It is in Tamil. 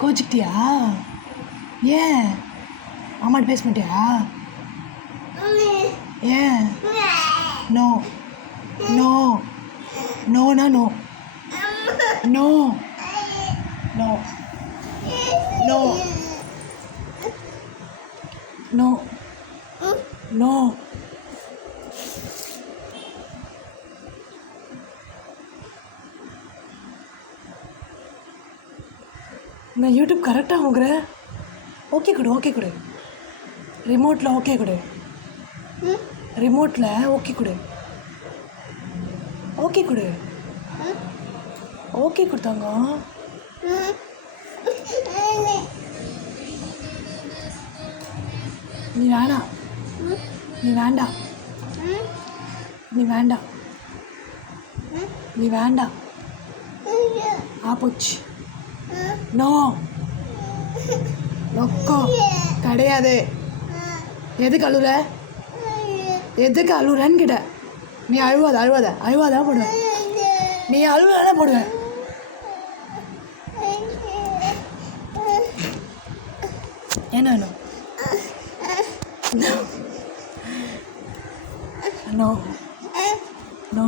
கோச்சிக்கிட்டியா? ஏன் அம்மாட்ட பேச மாட்டியா? ஏன்? நோ நோ நோனா no no no no no no. நான் யூடியூப் கரெக்டாக வாங்குறேன். ஓகே கொடு, ஓகே கொடு. ரிமோட்டில் ஓகே கொடு. ரிமோட்டில் ஓகே கொடு. ஓகே கொடு. ஓகே கொடுத்தாங்க. நீ வேணாம், நீ வேண்டாம், நீ வேண்டாம், நீ வேண்டாம். ஆப்போச்சு. நோ நொக்கோ கிடையாது. எதுக்கு அழுற? எதுக்கு அழுறன்னு கிட்ட. நீ அழுவாத அழுவாத அழுவாதான் போடுவேன். நீ அழுவாதான் போடுவேன். என்ன வேணும்? No no no.